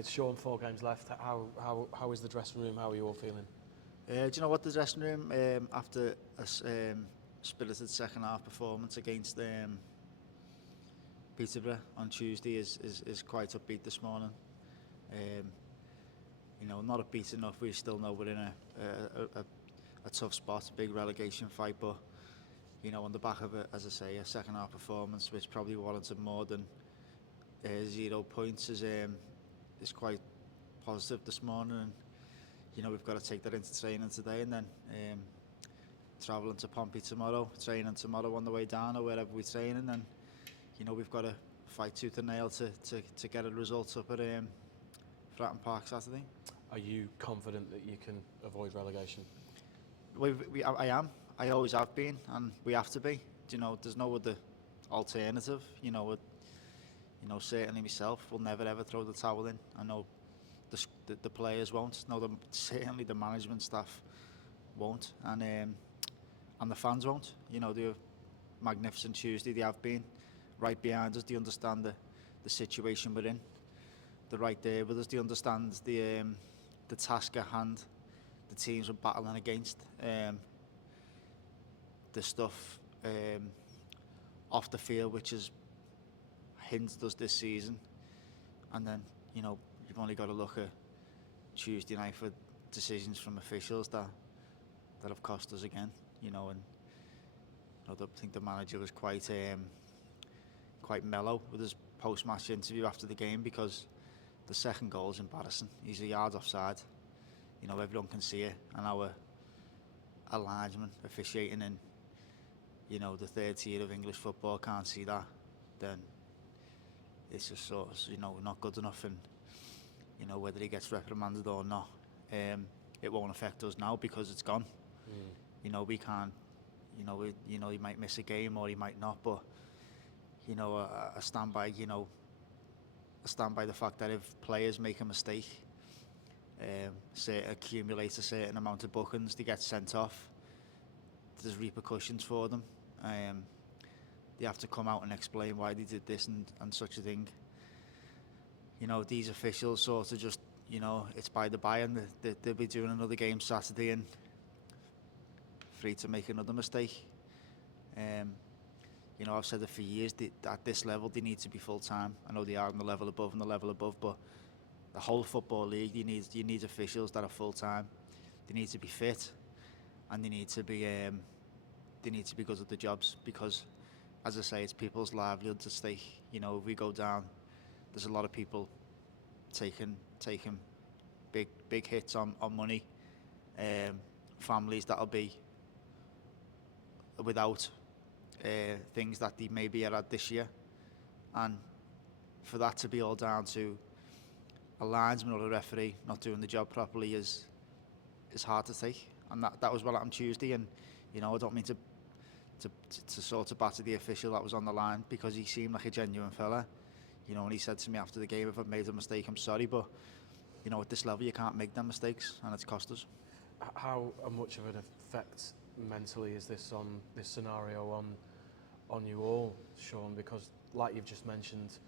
It's Sean, 4 games left. How is the dressing room? How are you all feeling? Do you know what, the dressing room, after a spirited second half performance against Peterborough on Tuesday is quite upbeat this morning. Not upbeat enough. We still know we're in a tough spot, a big relegation fight, but on the back of as I say, a second half performance which probably warranted more than 0 points is quite positive this morning. And we've got to take that into training today, and then travelling to Pompey tomorrow, training tomorrow on the way down or wherever we train, and then we've got to fight tooth and nail to get a result up at Fratton Park Saturday. Are you confident that you can avoid relegation? I am. I always have been, and we have to be. There's no other alternative. Certainly myself will never ever throw the towel in. I know the players won't. No, certainly the management staff won't, and the fans won't. They're magnificent Tuesday. They have been right behind us. They understand the situation we're in. They're right there with us. They understand the task at hand. The teams we're battling against. The stuff off the field which has hindered us this season, and then you've only got to look at Tuesday night for decisions from officials that have cost us again. And I think the manager was quite mellow with his post-match interview after the game, because the second goal is embarrassing. He's a yard offside. Everyone can see it, and our linesman officiating in the third tier of English football can't see that, then it's just sort of not good enough. And whether he gets reprimanded or not, it won't affect us now because it's gone. We can't. He might miss a game or he might not, but I stand by. I stand by the fact that if players make a mistake, accumulate a certain amount of bookings, they get sent off. There's repercussions for them. They have to come out and explain why they did this and such a thing. These officials sort of just, it's by the by, and they'll be doing another game Saturday and free to make another mistake. I've said it for years, at this level they need to be full-time. I know they are on the level above and the level above, but the whole football league, you need officials that are full-time. They need to be fit, and they need to be good at the jobs, because, as I say, it's people's livelihoods at stake. If we go down, there's a lot of people taking big hits on money. Families that'll be without things that they maybe are at this year, and for that to be all down to a linesman or a referee not doing the job properly is hard to take. And that was what happened Tuesday. And I don't mean to sort of batter the official that was on the line, because he seemed like a genuine fella. And he said to me after the game, if I've made a mistake, I'm sorry, but at this level you can't make them mistakes, and it's cost us. How much of an effect mentally is this scenario on you all, Sean? Because, like you've just mentioned,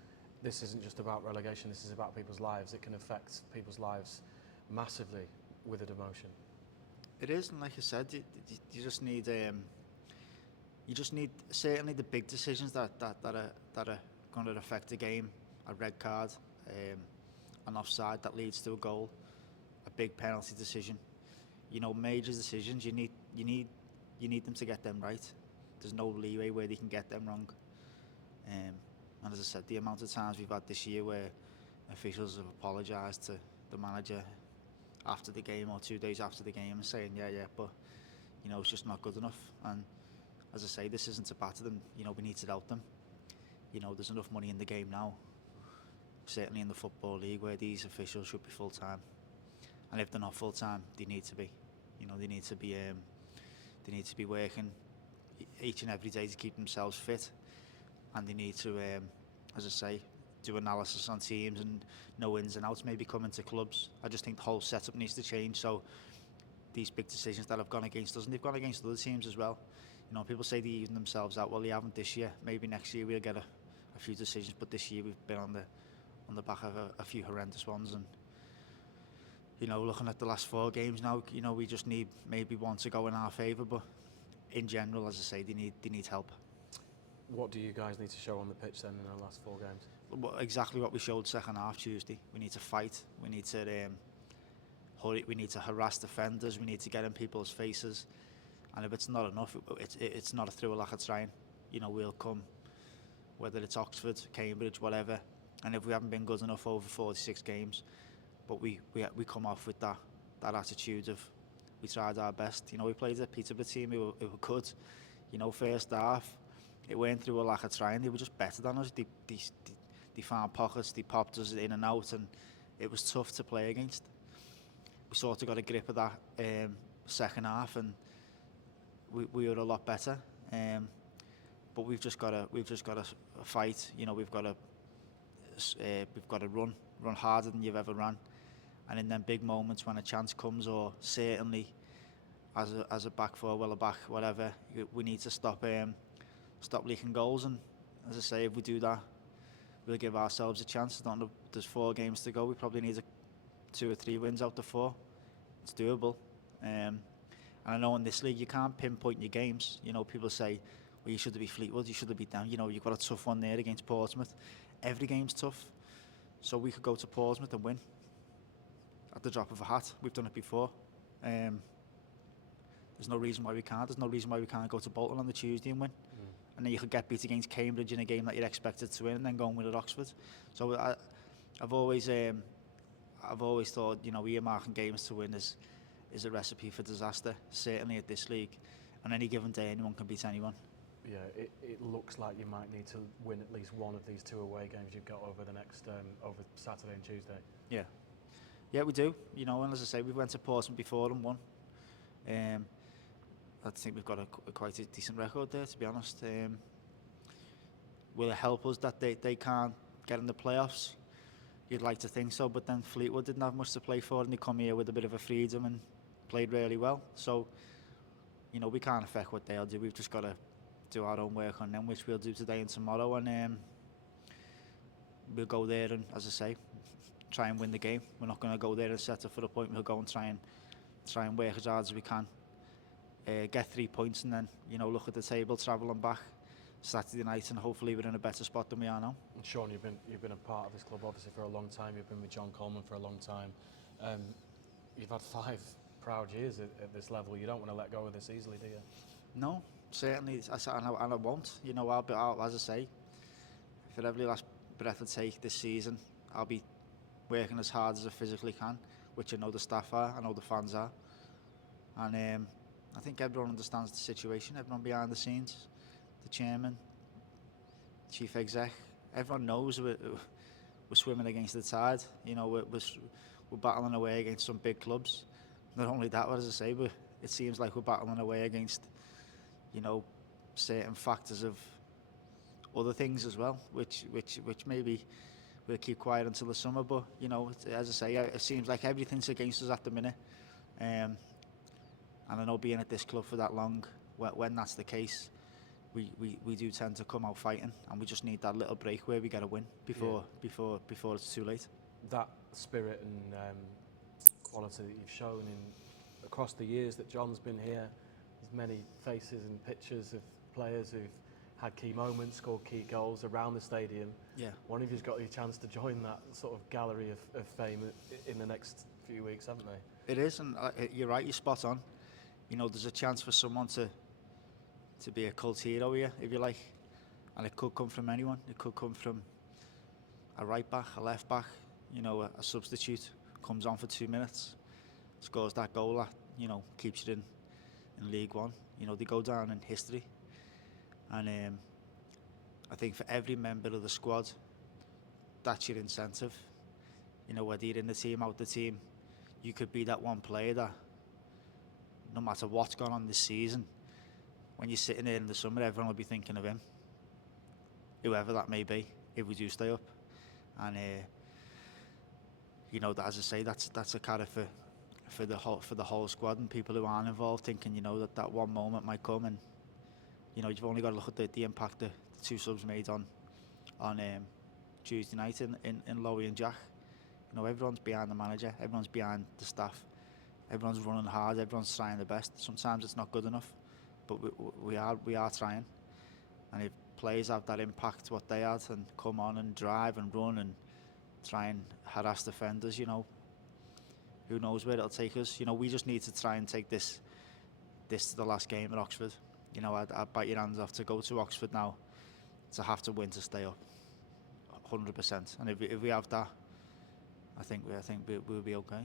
this isn't just about relegation. This is about people's lives. It can affect people's lives massively with a demotion. It is, and like I said, you just need certainly the big decisions that are going to affect the game. A red card, an offside that leads to a goal, a big penalty decision. Major decisions. You need them to get them right. There's no leeway where they can get them wrong. And as I said, the amount of times we've had this year where officials have apologised to the manager after the game or 2 days after the game and saying, yeah, but it's just not good enough. And as I say, this isn't to batter them. We need to doubt them. There's enough money in the game now, certainly in the Football League, where these officials should be full-time. And if they're not full-time, they need to be. They need to be working each and every day to keep themselves fit, and they need to, as I say, do analysis on teams and know ins and outs, maybe come into clubs. I just think the whole setup needs to change, so these big decisions that have gone against us, and they've gone against other teams as well. People say they even themselves out. Well, they haven't this year. Maybe next year we'll get a few decisions, but this year we've been on the back of a few horrendous ones. And looking at the last 4 games now, we just need maybe one to go in our favour. But in general, as I say, they need help. What do you guys need to show on the pitch then in the last 4 games? Exactly what we showed second half Tuesday. We need to fight. We need to hurry. We need to harass defenders. We need to get in people's faces. And if it's not enough, it's not through a lack of trying. We'll come, whether it's Oxford, Cambridge, whatever. And if we haven't been good enough over 46 games, but we come off with that attitude of we tried our best. We played a Peterborough team who were good. First half, it went through a lack of trying. They were just better than us. They found pockets, they popped us in and out, and it was tough to play against. We sort of got a grip of that second half, and we were a lot better. But we've just got to fight. We've got to run harder than you've ever run. And in them big moments when a chance comes, or certainly as a back four, well a back, whatever, we need to stop leaking goals. And as I say, if we do that, we'll give ourselves a chance. I don't know, there's 4 games to go. We probably need 2 or 3 wins out of 4. It's doable. And I know in this league you can't pinpoint your games. People say, well, you should have beat Fleetwood, you should have beat them. You've got a tough one there against Portsmouth. Every game's tough. So we could go to Portsmouth and win at the drop of a hat. We've done it before. There's no reason why we can't. There's no reason why we can't go to Bolton on the Tuesday and win. And then you could get beat against Cambridge in a game that you're expected to win, and then go and win at Oxford. So I've always thought, earmarking games to win is a recipe for disaster, certainly at this league. On any given day, anyone can beat anyone. Yeah, it looks like you might need to win at least one of these 2 away games you've got over the next over Saturday and Tuesday. Yeah, we do. And as I say, we went to Portsmouth before and won. I think we've got quite a decent record there, to be honest. Will it help us that they can't get in the playoffs? You'd like to think so, but then Fleetwood didn't have much to play for, and they come here with a bit of a freedom and played really well. So, we can't affect what they'll do. We've just got to do our own work on them, which we'll do today and tomorrow, and we'll go there and, as I say, try and win the game. We're not going to go there and set up for a point. We'll go and try and work as hard as we can. Get 3 points, and then look at the table, travel and back Saturday night, and hopefully we're in a better spot than we are now. And Sean, you've been a part of this club obviously for a long time. You've been with John Coleman for a long time. You've had 5 proud years at this level. You don't want to let go of this easily, do you? No, certainly, and I won't. I'll, as I say, for every last breath I take this season, I'll be working as hard as I physically can, which I know the staff are, I know the fans are, and I think everyone understands the situation. Everyone behind the scenes, the chairman, chief exec, everyone knows we're swimming against the tide. We're battling away against some big clubs. Not only that, but as I say, it seems like we're battling away against, certain factors of other things as well, which maybe we'll keep quiet until the summer. But as I say, it seems like everything's against us at the minute. And I know being at this club for that long, when that's the case, we do tend to come out fighting, and we just need that little break where we get a win before it's too late. That spirit and quality that you've shown across the years that John's been here, there's many faces and pictures of players who've had key moments, scored key goals around the stadium. Yeah. One of you's got a chance to join that sort of gallery of fame in the next few weeks, haven't they? It is, and you're right, you're spot on. There's a chance for someone to be a cult hero here, if you like, and it could come from anyone. It could come from a right back, a left back, a substitute, comes on for 2 minutes, scores that goal that, keeps you in League One. They go down in history. And I think for every member of the squad, that's your incentive. Whether you're in the team, out the team, you could be that one player that, no matter what's gone on this season, when you're sitting there in the summer, everyone will be thinking of him, whoever that may be, if we do stay up. And that, as I say, that's a carrot for the whole squad and people who aren't involved, thinking that one moment might come, and you've only got to look at the impact the 2 subs made on Tuesday night in Lowy and Jack. You know, everyone's behind the manager, everyone's behind the staff, everyone's running hard, everyone's trying their best. Sometimes it's not good enough, but we are trying. And if players have that impact what they had and come on and drive and run and try and harass defenders, you know, who knows where it'll take us. You know, we just need to try and take this to the last game at Oxford. You know, I'd bite your hands off to go to Oxford now to have to win to stay up 100%. And if we have that, I think we'll be okay.